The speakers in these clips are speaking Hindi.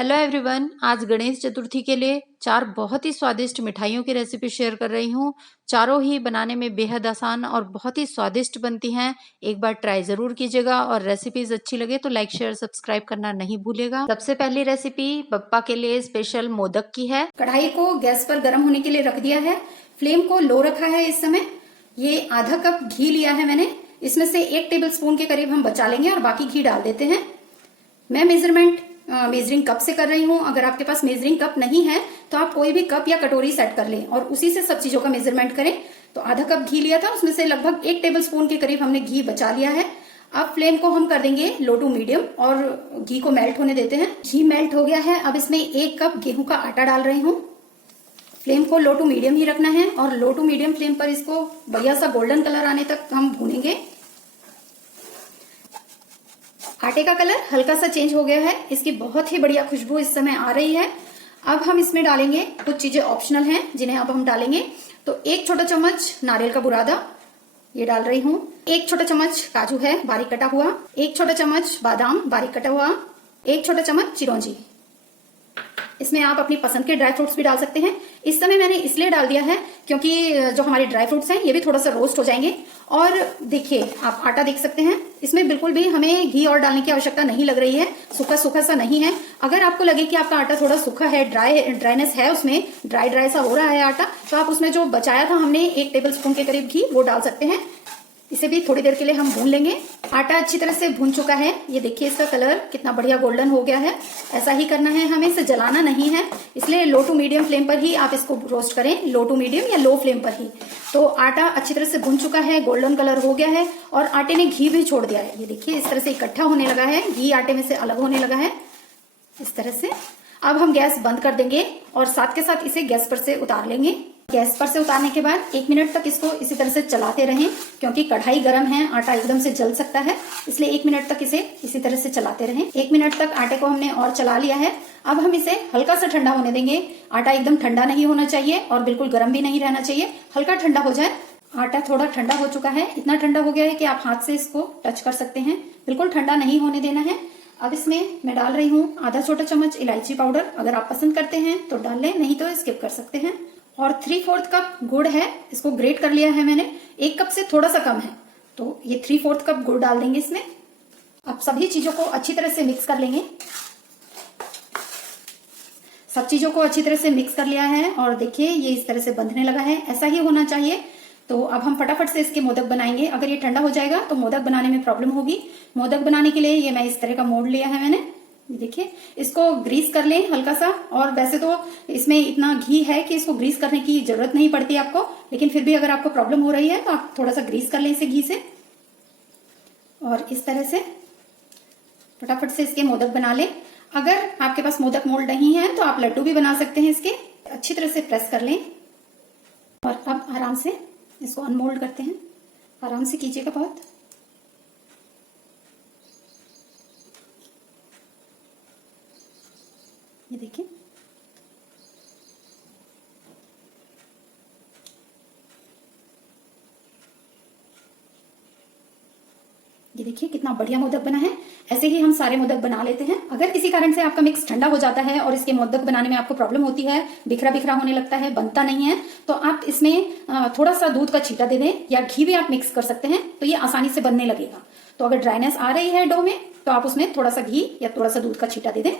हेलो एवरीवन, आज गणेश चतुर्थी के लिए 4 बहुत ही स्वादिष्ट मिठाइयों की रेसिपी शेयर कर रही हूँ। चारों ही बनाने में बेहद आसान और बहुत ही स्वादिष्ट बनती हैं। एक बार ट्राई जरूर कीजिएगा और रेसिपीज अच्छी लगे तो लाइक शेयर सब्सक्राइब करना नहीं भूलिएगा। सबसे पहली रेसिपी पप्पा के लिए स्पेशल मोदक की है। कढ़ाई को गैस पर गर्म होने के लिए रख दिया है। फ्लेम को लो रखा है। इस समय ये आधा कप घी लिया है मैंने। इसमें से 1 टेबलस्पून के करीब हम बचा लेंगे और बाकी घी डाल देते हैं। मैं मेजरिंग कप से कर रही हूँ। अगर आपके पास मेजरिंग कप नहीं है तो आप कोई भी कप या कटोरी सेट कर लें और उसी से सब चीजों का मेजरमेंट करें। तो आधा कप घी लिया था, उसमें से लगभग 1 टेबलस्पून के करीब हमने घी बचा लिया है। अब फ्लेम को हम कर देंगे लो टू मीडियम और घी को मेल्ट होने देते हैं। घी मेल्ट हो गया है। अब इसमें 1 कप गेहूं का आटा डाल रही हूँ। फ्लेम को लो टू मीडियम ही रखना है और लो टू मीडियम फ्लेम पर इसको बढ़िया सा गोल्डन कलर आने तक हम भूनेंगे। आटे का कलर हल्का सा चेंज हो गया है। इसकी बहुत ही बढ़िया खुशबू इस समय आ रही है। अब हम इसमें डालेंगे कुछ चीजें ऑप्शनल हैं जिन्हें अब हम डालेंगे। तो 1 छोटा चम्मच नारियल का बुरादा ये डाल रही हूँ। 1 छोटा चम्मच काजू है बारीक कटा हुआ। 1 छोटा चम्मच बादाम बारीक कटा हुआ। 1 छोटा चम्मच चिरौंजी। इसमें आप अपनी पसंद के ड्राई फ्रूट्स भी डाल सकते हैं। इस समय मैंने इसलिए डाल दिया है क्योंकि जो हमारे ड्राई फ्रूट्स हैं ये भी थोड़ा सा रोस्ट हो जाएंगे। और देखिए, आप आटा देख सकते हैं, इसमें बिल्कुल भी हमें घी और डालने की आवश्यकता नहीं लग रही है। सूखा सूखा सा नहीं है। अगर आपको लगे कि आपका आटा थोड़ा सूखा है, ड्राइनेस है, उसमें ड्राई सा हो रहा है आटा, तो आप उसमें जो बचाया था हमने 1 टेबलस्पून के करीब घी, वो डाल सकते हैं। इसे भी थोड़ी देर के लिए हम भून लेंगे। आटा अच्छी तरह से भून चुका है। ये देखिए इसका कलर कितना बढ़िया गोल्डन हो गया है। ऐसा ही करना है हमें, इसे जलाना नहीं है। इसलिए लो टू मीडियम फ्लेम पर ही आप इसको रोस्ट करें, लो टू मीडियम या लो फ्लेम पर ही। तो आटा अच्छी तरह से भून चुका है, गोल्डन कलर हो गया है और आटे ने घी भी छोड़ दिया है। ये देखिए इस तरह से इकट्ठा होने लगा है, घी आटे में से अलग होने लगा है इस तरह से। अब हम गैस बंद कर देंगे और साथ के साथ इसे गैस पर से उतार लेंगे। गैस पर से उतारने के बाद 1 मिनट तक इसको इसी तरह से चलाते रहें, क्योंकि कढ़ाई गर्म है, आटा एकदम से जल सकता है। इसलिए 1 मिनट तक इसे इसी तरह से चलाते रहें। 1 मिनट तक आटे को हमने और चला लिया है। अब हम इसे हल्का सा ठंडा होने देंगे। आटा एकदम ठंडा नहीं होना चाहिए और बिल्कुल गर्म भी नहीं रहना चाहिए, हल्का ठंडा हो जाए। आटा थोड़ा ठंडा हो चुका है, इतना ठंडा हो गया है कि आप हाथ से इसको टच कर सकते हैं। बिल्कुल ठंडा नहीं होने देना है। अब इसमें मैं डाल रही हूँ आधा छोटा चम्मच इलायची पाउडर। अगर आप पसंद करते हैं तो डाल लें, नहीं तो स्किप कर सकते हैं। और 3/4 कप गुड़ है, इसको ग्रेट कर लिया है मैंने। 1 कप से थोड़ा सा कम है, तो ये 3/4 कप गुड़ डाल देंगे इसमें। अब सभी चीजों को अच्छी तरह से मिक्स कर लेंगे। सब चीजों को अच्छी तरह से मिक्स कर लिया है और देखिए ये इस तरह से बंधने लगा है। ऐसा ही होना चाहिए। तो अब हम फटाफट से इसके मोदक बनाएंगे। अगर ये ठंडा हो जाएगा तो मोदक बनाने में प्रॉब्लम होगी। मोदक बनाने के लिए ये मैं इस तरह का मोल्ड लिया है मैंने। देखिए इसको ग्रीस कर लें हल्का सा। और वैसे तो इसमें इतना घी है कि इसको ग्रीस करने की जरूरत नहीं पड़ती आपको, लेकिन फिर भी अगर आपको प्रॉब्लम हो रही है तो आप थोड़ा सा ग्रीस कर लें इसे घी से। और इस तरह से फटाफट से इसके मोदक बना लें। अगर आपके पास मोदक मोल्ड नहीं है तो आप लड्डू भी बना सकते हैं इसके। अच्छी तरह से प्रेस कर लें और अब आराम से इसको अनमोल्ड करते हैं। आराम से कीजिएगा बहुत। ये देखिए ये देखिए कितना बढ़िया मोदक बना है। ऐसे ही हम सारे मोदक बना लेते हैं। अगर किसी कारण से आपका मिक्स ठंडा हो जाता है और इसके मोदक बनाने में आपको प्रॉब्लम होती है, बिखरा बिखरा होने लगता है, बनता नहीं है, तो आप इसमें थोड़ा सा दूध का छींटा दे दें या घी भी आप मिक्स कर सकते हैं, तो ये आसानी से बनने लगेगा। तो अगर ड्राइनेस आ रही है डो में तो आप उसमें थोड़ा सा घी या थोड़ा सा दूध का छींटा दे दें,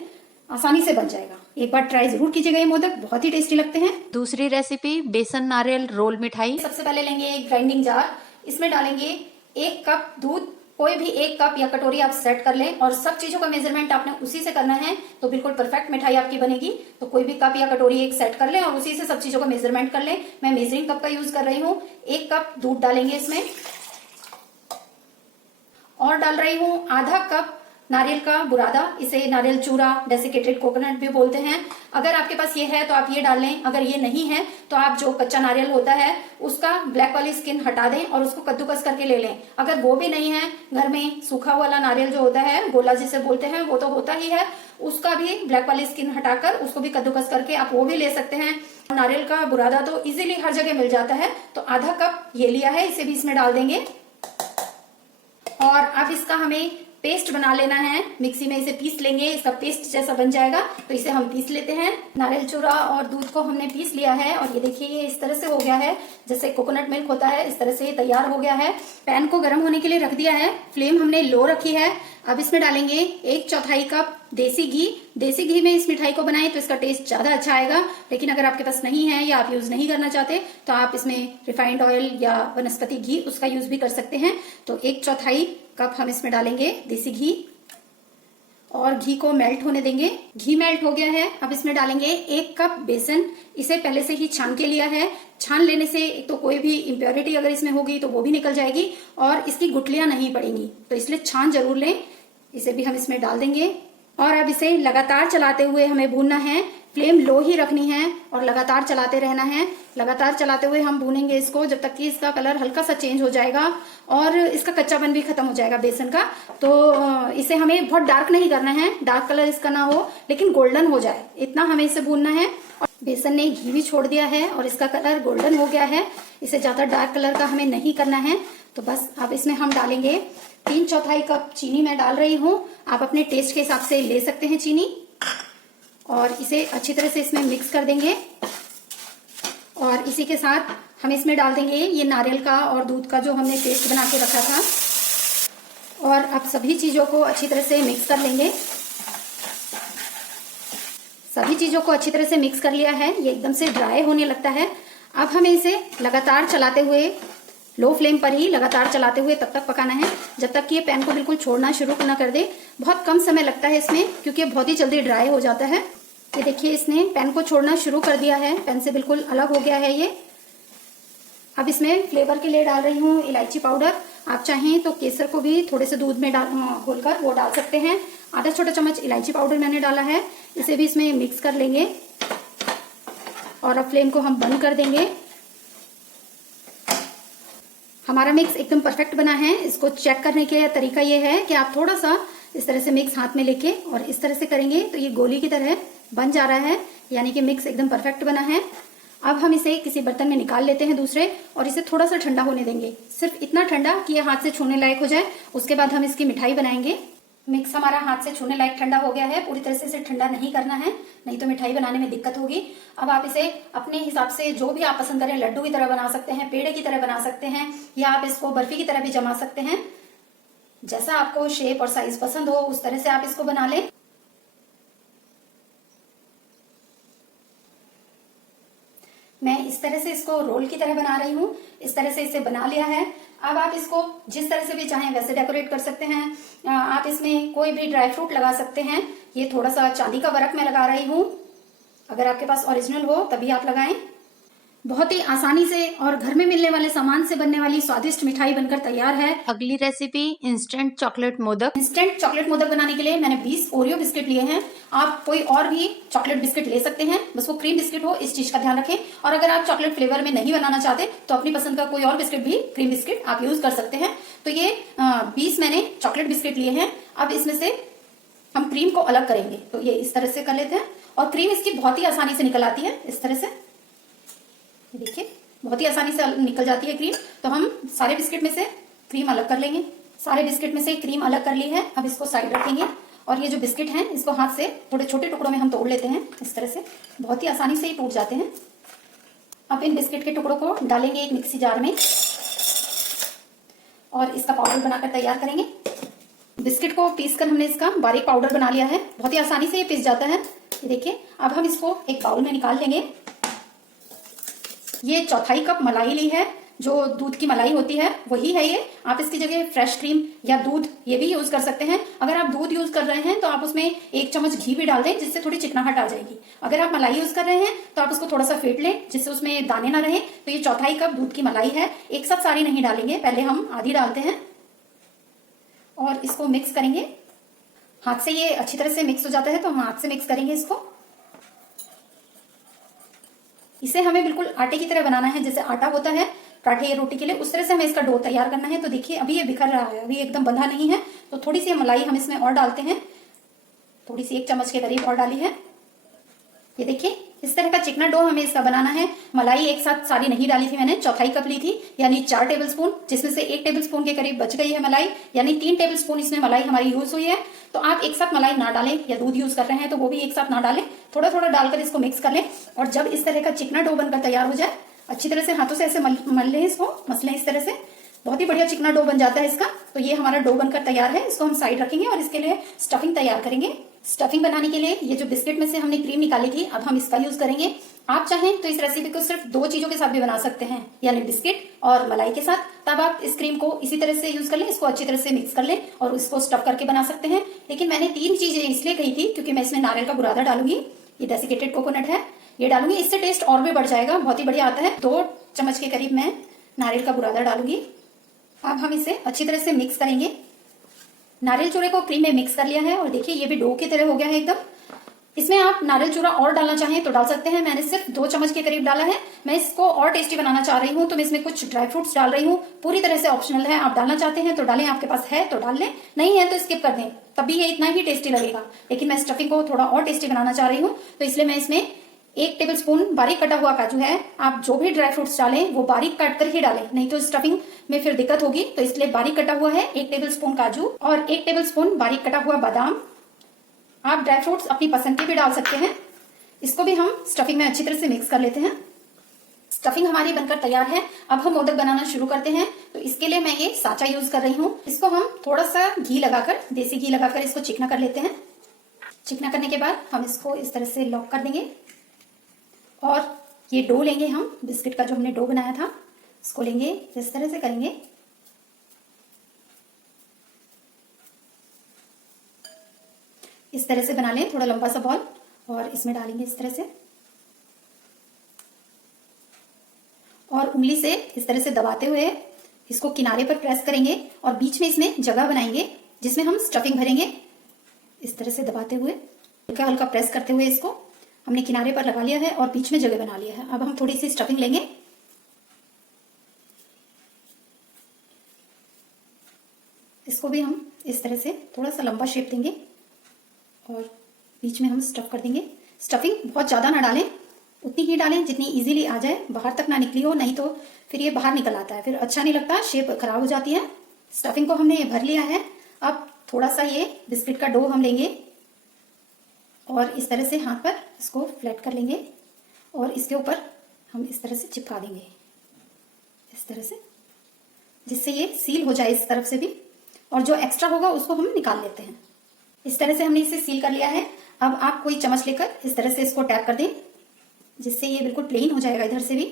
आसानी से बन जाएगा। एक बार ट्राई जरूर कीजिएगा, ये मोदक बहुत ही टेस्टी लगते हैं। दूसरी रेसिपी बेसन नारियल रोल मिठाई। सबसे पहले लेंगे एक ग्राइंडिंग जार। इसमें डालेंगे 1 कप दूध। कोई भी 1 कप या कटोरी आप सेट कर लें और सब चीजों का मेजरमेंट आपने उसी से करना है, तो बिल्कुल परफेक्ट मिठाई आपकी बनेगी। तो कोई भी कप या कटोरी एक सेट कर लें और उसी से सब चीजों का मेजरमेंट कर लें। मैं मेजरिंग कप का यूज कर रही हूँ। 1 कप दूध डालेंगे इसमें और डाल रही हूँ आधा कप नारियल का बुरादा। इसे नारियल चूरा, डेसिकेटेड कोकोनट भी बोलते हैं। अगर आपके पास ये है तो आप ये डाल लें। अगर ये नहीं है तो आप जो कच्चा नारियल होता है उसका ब्लैक वाली स्किन हटा दें और उसको कद्दूकस करके ले लें। अगर वो भी नहीं है, घर में सूखा वाला नारियल जो होता है, गोला जिसे बोलते हैं, वो तो होता ही है, उसका भी ब्लैक वाली स्किन हटाकर उसको भी कद्दूकस करके आप वो भी ले सकते हैं। नारियल का बुरादा तो इजीली हर जगह मिल जाता है। तो आधा कप ये लिया है, इसे भी इसमें डाल देंगे। और अब इसका हमें पेस्ट बना लेना है। मिक्सी में इसे पीस लेंगे, इसका पेस्ट जैसा बन जाएगा। तो इसे हम पीस लेते हैं। नारियल चूरा और दूध को हमने पीस लिया है और ये देखिए ये इस तरह से हो गया है, जैसे कोकोनट मिल्क होता है इस तरह से ये तैयार हो गया है। पैन को गर्म होने के लिए रख दिया है, फ्लेम हमने लो रखी है। अब इसमें डालेंगे 1/4 कप देसी घी। देसी घी में इस मिठाई को बनाएं तो इसका टेस्ट ज्यादा अच्छा आएगा, लेकिन अगर आपके पास नहीं है या आप यूज नहीं करना चाहते तो आप इसमें रिफाइंड ऑयल या वनस्पति घी उसका यूज भी कर सकते हैं। तो 1/4 कप हम इसमें डालेंगे देसी घी और घी को मेल्ट होने देंगे। घी मेल्ट हो गया है। अब इसमें डालेंगे 1 कप बेसन। इसे पहले से ही छान के लिया है। छान लेने से एक तो कोई भी इम्प्योरिटी अगर इसमें होगी तो वो भी निकल जाएगी और इसकी गुठलियां नहीं पड़ेंगी, तो इसलिए छान जरूर लें। इसे भी हम इसमें डाल देंगे और अब इसे लगातार चलाते हुए हमें भूनना है। फ्लेम लो ही रखनी है और लगातार चलाते रहना है। लगातार चलाते हुए हम भूनेंगे इसको जब तक कि इसका कलर हल्का सा चेंज हो जाएगा और इसका कच्चापन भी खत्म हो जाएगा बेसन का। तो इसे हमें बहुत डार्क नहीं करना है, डार्क कलर इसका ना हो, लेकिन गोल्डन हो जाए इतना हमें इसे भूनना है। और बेसन ने घी भी छोड़ दिया है और इसका कलर गोल्डन हो गया है। इसे ज्यादा डार्क कलर का हमें नहीं करना है। तो बस अब इसमें हम डालेंगे 3/4 कप चीनी मैं डाल रही हूँ। आप अपने टेस्ट के हिसाब से ले सकते हैं चीनी और इसे अच्छी तरह से इसमें मिक्स कर देंगे। और इसी के साथ हम इसमें डाल देंगे ये नारियल का और दूध का जो हमने पेस्ट बना के रखा था। और अब सभी चीजों को अच्छी तरह से मिक्स कर लेंगे। सभी चीजों को अच्छी तरह से मिक्स कर लिया है। ये एकदम से ड्राई होने लगता है। अब हमें इसे लगातार चलाते हुए, लो फ्लेम पर ही लगातार चलाते हुए तब तक पकाना है जब तक कि ये पैन को बिल्कुल छोड़ना शुरू ना कर दे। बहुत कम समय लगता है इसमें क्योंकि बहुत ही जल्दी ड्राई हो जाता है। ये देखिए इसने पैन को छोड़ना शुरू कर दिया है, पैन से बिल्कुल अलग हो गया है ये। अब इसमें फ्लेवर के लिए डाल रही हूँ इलायची पाउडर। आप चाहें तो केसर को भी थोड़े से दूध में घोलकर वो डाल सकते हैं। आधा छोटा चम्मच इलायची पाउडर मैंने डाला है। इसे भी इसमें मिक्स कर लेंगे और अब फ्लेम को हम बंद कर देंगे। हमारा मिक्स एकदम परफेक्ट बना है। इसको चेक करने के तरीका ये है कि आप थोड़ा सा इस तरह से मिक्स हाथ में लेके और इस तरह से करेंगे तो ये गोली की तरह बन जा रहा है, यानी कि मिक्स एकदम परफेक्ट बना है। अब हम इसे किसी बर्तन में निकाल लेते हैं दूसरे और इसे थोड़ा सा ठंडा होने देंगे, सिर्फ इतना ठंडा कि ये हाथ से छूने लायक हो जाए। उसके बाद हम इसकी मिठाई बनाएंगे। मिक्स हमारा हाथ से छूने लायक ठंडा हो गया है। पूरी तरह से इसे ठंडा नहीं करना है, नहीं तो मिठाई बनाने में दिक्कत होगी। अब आप इसे अपने हिसाब से जो भी आप पसंद करें, लड्डू की तरह बना सकते हैं, पेड़े की तरह बना सकते हैं, या आप इसको बर्फी की तरह भी जमा सकते हैं। जैसा आपको शेप और साइज पसंद हो उस तरह से आप इसको बना लें। मैं इस तरह से इसको रोल की तरह बना रही हूँ। इस तरह से इसे बना लिया है। अब आप इसको जिस तरह से भी चाहें वैसे डेकोरेट कर सकते हैं। आप इसमें कोई भी ड्राई फ्रूट लगा सकते हैं। ये थोड़ा सा चांदी का वर्क मैं लगा रही हूँ, अगर आपके पास ओरिजिनल हो तभी आप लगाएं। बहुत ही आसानी से और घर में मिलने वाले सामान से बनने वाली स्वादिष्ट मिठाई बनकर तैयार है। अगली recipe instant chocolate modak. Instant chocolate modak बनाने के लिए मैंने 20 ओरियो बिस्किट लिए हैं। आप कोई और भी चॉकलेट बिस्किट ले सकते हैं, बस वो क्रीम बिस्किट हो, इस चीज का ध्यान रखें। और अगर आप चॉकलेट फ्लेवर में नहीं बनाना चाहते तो अपनी पसंद का कोई और बिस्किट भी, क्रीम बिस्किट आप यूज कर सकते हैं। तो ये 20 मैंने चॉकलेट बिस्किट लिए हैं। अब इसमें से हम क्रीम को अलग करेंगे, तो ये इस तरह से कर लेते हैं। और क्रीम इसकी बहुत ही आसानी से निकल आती है, इस तरह से देखिए बहुत ही आसानी से निकल जाती है क्रीम। तो हम सारे बिस्किट में से क्रीम अलग कर लेंगे। सारे बिस्किट में से क्रीम अलग कर ली है। अब इसको साइड रखेंगे और ये जो बिस्किट हैं इसको हाथ से थोड़े छोटे टुकड़ों में हम तोड़ लेते हैं। इस तरह से बहुत ही आसानी से ही टूट जाते हैं। अब इन बिस्किट के टुकड़ों को डालेंगे एक मिक्सी जार में और इसका पाउडर बनाकर तैयार करेंगे। बिस्किट को पीस कर हमने इसका बारीक पाउडर बना लिया है। बहुत ही आसानी से ये पिस जाता है, ये देखिए। अब हम इसको एक बाउल में निकाल लेंगे। ये 1/4 कप मलाई ली है, जो दूध की मलाई होती है वही है ये। आप इसकी जगह फ्रेश क्रीम या दूध ये भी यूज कर सकते हैं। अगर आप दूध यूज कर रहे हैं तो आप उसमें 1 चम्मच घी भी डाल दें, जिससे थोड़ी चिकनाहट आ जाएगी। अगर आप मलाई यूज कर रहे हैं तो आप उसको थोड़ा सा फेंट लें, जिससे उसमें दाने ना रहे। तो ये 1/4 कप दूध की मलाई है। एक साथ सारी नहीं डालेंगे, पहले हम आधी डालते हैं और इसको मिक्स करेंगे। हाथ से ये अच्छी तरह से मिक्स हो जाता है तो हम हाथ से मिक्स करेंगे इसको। इसे हमें बिल्कुल आटे की तरह बनाना है, जैसे आटा होता है पराठे या रोटी के लिए, उस तरह से हमें इसका डो तैयार करना है। तो देखिए अभी ये बिखर रहा है, अभी एकदम बंधा नहीं है। तो थोड़ी सी मलाई हम इसमें और डालते हैं, थोड़ी सी 1 चम्मच के करीब और डाली है। ये देखिए इस तरह का चिकना डो हमें इसका बनाना है। मलाई एक साथ सारी नहीं डाली थी मैंने, चौथाई कप ली थी, यानी 4 टेबलस्पून, जिसमें से 1 टेबलस्पून के करीब बच गई है मलाई, यानी 3 टेबलस्पून इसमें मलाई हमारी यूज हुई है। तो आप एक साथ मलाई ना डालें, या दूध यूज कर रहे हैं तो वो भी एक साथ ना डालें, थोड़ा थोड़ा डालकर इसको मिक्स कर लें। और जब इस तरह का चिकना डो बनकर तैयार हो जाए, अच्छी तरह से हाथों से ऐसे मल लें, इसको मसलें इस तरह से, बहुत ही बढ़िया चिकना डो बन जाता है इसका। तो ये हमारा डो बनकर तैयार है, इसको हम साइड रखेंगे और इसके लिए स्टफिंग तैयार करेंगे। स्टफिंग बनाने के लिए ये जो बिस्किट में से हमने क्रीम निकाली थी, अब हम इसका यूज करेंगे। आप चाहें तो इस रेसिपी को सिर्फ 2 चीजों के साथ भी बना सकते हैं, यानी बिस्किट और मलाई के साथ। तब आप इस क्रीम को इसी तरह से यूज कर लें, इसको अच्छी तरह से मिक्स कर लें और इसको स्टफ करके बना सकते हैं। लेकिन मैंने 3 चीजें इसलिए कही थी क्योंकि मैं इसमें नारियल का बुरादा डालूंगी, ये डेसिकेटेड कोकोनट है, ये डालूंगी, इससे टेस्ट और भी बढ़ जाएगा, बहुत ही बढ़िया आता है। 2 चम्मच के करीब मैं नारियल का बुरादा डालूंगी। अब हम इसे अच्छी तरह से मिक्स करेंगे। नारियल चूरे को क्रीम में मिक्स कर लिया है और देखिए ये भी डो की तरह हो गया है एकदम। इसमें आप नारियल चूरा और डालना चाहें तो डाल सकते हैं, मैंने सिर्फ 2 चम्मच के करीब डाला है। मैं इसको और टेस्टी बनाना चाह रही हूँ तो मैं इसमें कुछ ड्राई फ्रूट्स डाल रही हूँ, पूरी तरह से ऑप्शनल है, आप डालना चाहते हैं तो डालें, आपके पास है तो डाल लें, नहीं है तो स्किप कर दें, तभी ये इतना ही टेस्टी लगेगा। लेकिन मैं स्टफिंग को थोड़ा और टेस्टी बनाना चाह रही हूँ, तो इसलिए मैं इसमें 1 टेबलस्पून बारीक कटा हुआ काजू है। आप जो भी ड्राई फ्रूट्स डालें वो बारीक काट कर ही डालें, नहीं तो स्टफिंग में फिर दिक्कत होगी, तो इसलिए बारीक कटा हुआ है 1 टेबलस्पून काजू और 1 टेबलस्पून बारीक कटा हुआ बादाम। आप ड्राई फ्रूट्स अपनी पसंद के भी डाल सकते हैं। इसको भी हम स्टफिंग में अच्छी तरह से मिक्स कर लेते हैं। स्टफिंग हमारी बनकर तैयार है। अब हम मोदक बनाना शुरू करते हैं। तो इसके लिए मैं ये साचा यूज कर रही हूँ। इसको हम थोड़ा सा घी लगाकर, देसी घी लगाकर इसको चिकना कर लेते हैं। चिकना करने के बाद हम इसको इस तरह से लॉक कर देंगे और ये डो लेंगे हम, बिस्किट का जो हमने डो बनाया था इसको लेंगे, इस तरह से करेंगे। इस तरह से बना लें, थोड़ा लंबा सा बॉल, और इसमें डालेंगे इस तरह से और उंगली से इस तरह से दबाते हुए इसको किनारे पर प्रेस करेंगे और बीच में इसमें जगह बनाएंगे जिसमें हम स्टफिंग भरेंगे। इस तरह से दबाते हुए हल्का हल्का प्रेस करते हुए इसको हमने किनारे पर लगा लिया है और बीच में जगह बना लिया है। अब हम थोड़ी सी स्टफिंग लेंगे, इसको भी हम इस तरह से थोड़ा सा लंबा शेप देंगे और बीच में हम स्टफ कर देंगे। स्टफिंग बहुत ज्यादा ना डालें, उतनी ही डालें जितनी इजीली आ जाए, बाहर तक ना निकली हो, नहीं तो फिर ये बाहर निकल आता है, फिर अच्छा नहीं लगता, शेप खराब हो जाती है। स्टफिंग को हमने भर लिया है। अब थोड़ा सा ये बिस्किट का डो हम लेंगे और इस तरह से हाथ पर इसको फ्लैट कर लेंगे और इसके ऊपर हम इस तरह से चिपका देंगे, इस तरह से, जिससे ये सील हो जाए इस तरफ से भी, और जो एक्स्ट्रा होगा उसको हम निकाल लेते हैं। इस तरह से हमने इसे सील कर लिया है। अब आप कोई चम्मच लेकर इस तरह से इसको टैप कर दें, जिससे ये बिल्कुल प्लेन हो जाएगा इधर से भी।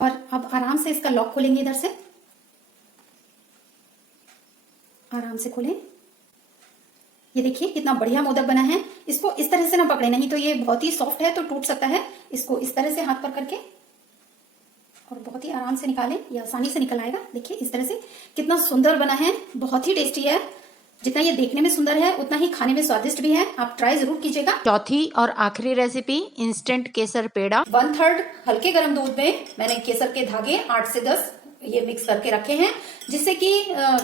और अब आराम से इसका लॉक खोलेंगे, इधर से आराम से खोलें। ये देखिए कितना बढ़िया मोदक बना है। इसको इस तरह से ना पकड़े, नहीं तो ये बहुत ही सॉफ्ट है तो टूट सकता है। इसको इस तरह से हाथ पर करके और बहुत ही आराम से निकालें, ये आसानी से निकल आएगा। देखिए इस तरह से कितना सुंदर बना है, बहुत ही टेस्टी है। जितना ये देखने में सुंदर है उतना ही खाने में स्वादिष्ट भी है, आप ट्राई जरूर कीजिएगा। चौथी और आखिरी रेसिपी, इंस्टेंट केसर पेड़ा। 1/3 हल्के गर्म दूध में मैंने केसर के धागे 8 से 10 ये मिक्स करके रखे हैं, जिससे कि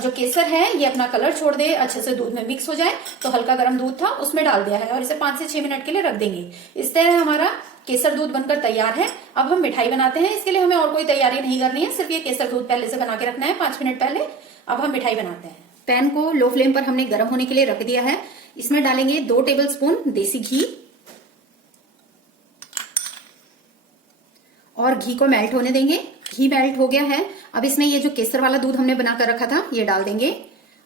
जो केसर है ये अपना कलर छोड़ दे, अच्छे से दूध में मिक्स हो जाए। तो हल्का गर्म दूध था उसमें डाल दिया है और इसे 5 से 6 मिनट के लिए रख देंगे। इस तरह हमारा केसर दूध बनकर तैयार है। अब हम मिठाई बनाते हैं। इसके लिए हमें और कोई तैयारी नहीं करनी है, सिर्फ ये केसर दूध पहले से बना के रखना है 5 मिनट पहले। अब हम मिठाई बनाते हैं। पैन को लो फ्लेम पर हमने गर्म होने के लिए रख दिया है। इसमें डालेंगे 2 टेबलस्पून देसी घी और घी को मेल्ट होने देंगे। घी मेल्ट हो गया है। अब इसमें ये जो केसर वाला दूध हमने बनाकर रखा था ये डाल देंगे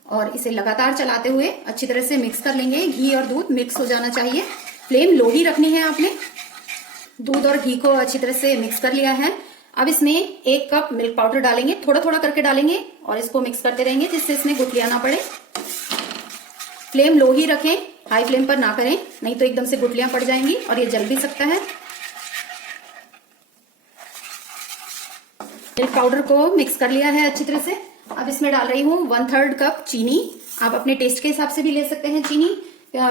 और इसे लगातार चलाते हुए अच्छी तरह से मिक्स कर लेंगे। घी और दूध मिक्स हो जाना चाहिए। फ्लेम लो ही रखनी है आपने। दूध और घी को अच्छी तरह से मिक्स कर लिया है। अब इसमें 1 कप मिल्क पाउडर डालेंगे, थोड़ा थोड़ा करके डालेंगे और इसको मिक्स करते रहेंगे जिससे इसमें गुठलियां ना पड़े। फ्लेम लो ही रखें, हाई फ्लेम पर ना करें, नहीं तो एकदम से गुठलियां पड़ जाएंगी और ये जल भी सकता है। मिल्क पाउडर को मिक्स कर लिया है अच्छी तरह से। अब इसमें डाल रही हूँ 1/3 कप चीनी। आप अपने टेस्ट के हिसाब से भी ले सकते हैं चीनी।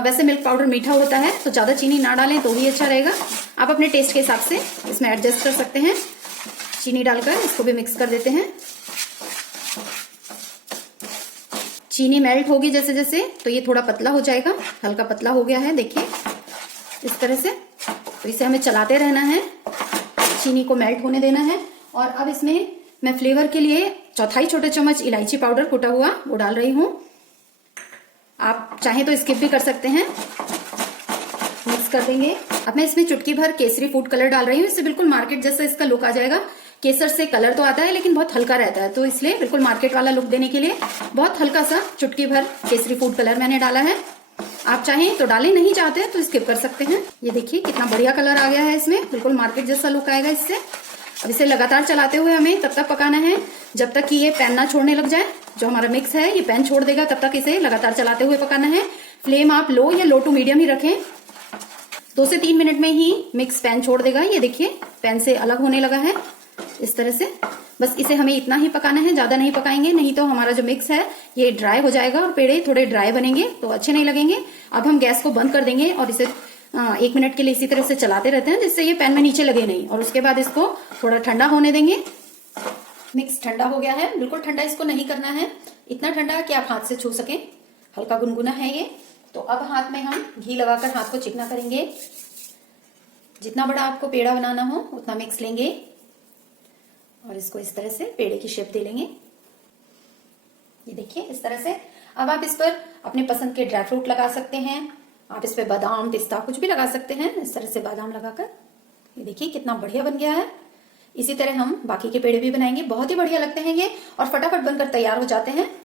वैसे मिल्क पाउडर मीठा होता है तो ज्यादा चीनी ना डालें तो ही अच्छा रहेगा। आप अपने टेस्ट के हिसाब से इसमें एडजस्ट कर सकते हैं। चीनी डालकर इसको भी मिक्स कर देते हैं। चीनी मेल्ट होगी जैसे जैसे तो ये थोड़ा पतला हो जाएगा। हल्का पतला हो गया है, देखिए इस तरह से। तो इसे हमें चलाते रहना है, चीनी को मेल्ट होने देना है। और अब इसमें मैं फ्लेवर के लिए 1/4 छोटे चम्मच इलायची पाउडर कुटा हुआ वो डाल रही हूँ। आप चाहें तो स्किप भी कर सकते हैं। मिक्स कर देंगे। अब मैं इसमें चुटकी भर केसरी फूड कलर डाल रही हूँ। इससे बिल्कुल मार्केट जैसा इसका लुक आ जाएगा। केसर से कलर तो आता है लेकिन बहुत हल्का रहता है, तो इसलिए बिल्कुल मार्केट वाला लुक देने के लिए बहुत हल्का सा चुटकी भर केसरी फूड कलर मैंने डाला है। आप चाहें तो डालें, नहीं चाहते तो स्किप कर सकते हैं। ये देखिए कितना बढ़िया कलर आ गया है इसमें, बिल्कुल मार्केट जैसा लुक आएगा इससे। अब इसे लगातार चलाते हुए हमें तब तक पकाना है जब तक कि ये पैन ना छोड़ने लग जाए। जो हमारा मिक्स है ये पैन छोड़ देगा, तब तक इसे लगातार चलाते हुए पकाना है। फ्लेम आप लो या लो टू मीडियम ही रखें। 2 से 3 मिनट में ही मिक्स पैन छोड़ देगा। ये देखिए पैन से अलग होने लगा है इस तरह से। बस इसे हमें इतना ही पकाना है, ज्यादा नहीं पकाएंगे, नहीं तो हमारा जो मिक्स है ये ड्राई हो जाएगा और पेड़े थोड़े ड्राई बनेंगे तो अच्छे नहीं लगेंगे। अब हम गैस को बंद कर देंगे और इसे 1 मिनट के लिए इसी तरह से चलाते रहते हैं जिससे ये पैन में नीचे लगे नहीं। और उसके बाद इसको थोड़ा ठंडा होने देंगे। मिक्स ठंडा हो गया है, बिल्कुल ठंडा इसको नहीं करना है, इतना ठंडा कि आप हाथ से छू सकें। हल्का गुनगुना है ये। तो अब हाथ में हम घी लगाकर हाथ को चिकना करेंगे। जितना बड़ा आपको पेड़ा बनाना हो उतना मिक्स लेंगे और इसको इस तरह से पेड़े की शेप दे लेंगे। ये देखिए इस तरह से। अब आप इस पर अपने पसंद के ड्राई फ्रूट लगा सकते हैं। आप इस पर बादाम पिस्ता कुछ भी लगा सकते हैं, इस तरह से बादाम लगाकर। ये देखिए कितना बढ़िया बन गया है। इसी तरह हम बाकी के पेड़े भी बनाएंगे, बहुत ही बढ़िया लगते हैं ये और फटाफट बनकर तैयार हो जाते हैं।